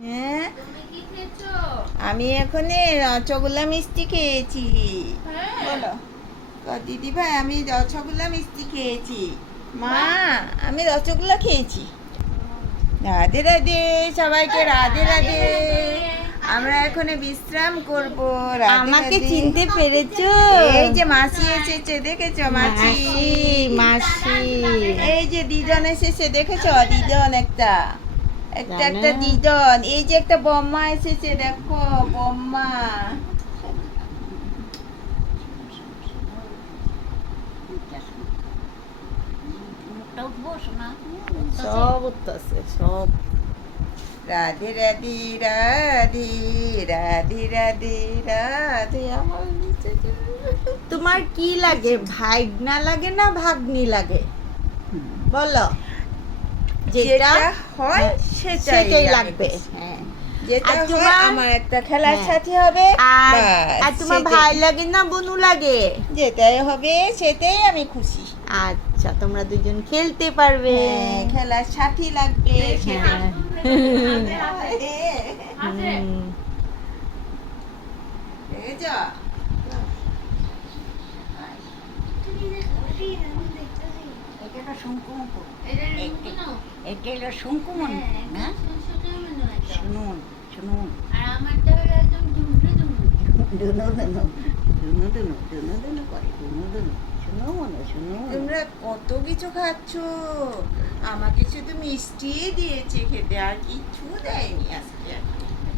হ্যাঁ? তুমি কি খেয়েছো? আমি এখন রসগোল্লা মিষ্টি খেয়েছি। হ্যাঁ। বলো। দিদি ভাই আমি রসগোল্লা মিষ্টি খেয়েছি। মা আমি রসগোল্লা খেয়েছি। রাধে রাধে সবাইকে রাধে রাধে আমরা এখন বিশ্রাম করব। রাধে আমাকে চিনতে পেরেছ? এই যে মাসি এসেছে দেখেছ মাসি? মাসি এই যে দিজন এসেছে দেখেছ? দিজন একটা। একটা একটা? দিজন এই যে একটা বম্মা এসেছে দেখো বম্মা। সব উঠতেছে সব। রাধে রাধে রাধে রাধে রাধে রাধে আমার তোমার কি লাগে? ভাগনা লাগে না ভাগ্নি লাগে? বলো। যেটা যেটা হয় সেটাই সেটাই লাগবে। হ্যাঁ। যেটা আর হয় তোমার- আমার একটা খেলার হ্যাঁ। সাথী হবে আর তোমার সেটাই। ভাই লাগে না বনু লাগে? যেটাই হবে সেটাই আমি খুশি। আচ্ছা তোমরা দুজন খেলতে পারবে। হ্যাঁ, খেলার সাথী লাগবে। হ্যাঁ। এটা হলো শঙ্কুমন না? শুনুন শুনুন। আর আমারটা হলো একদম করে মনে তোমরা কত কিছু খাচ্ছ? আমাকে শুধু মিষ্টি দিয়েছে খেতে আর কিছু দেয়নি আজকে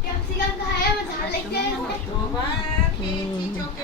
ক্যাপসিকাম খায় আমার ঝাল লেগে যায়। খেয়েছি চোখে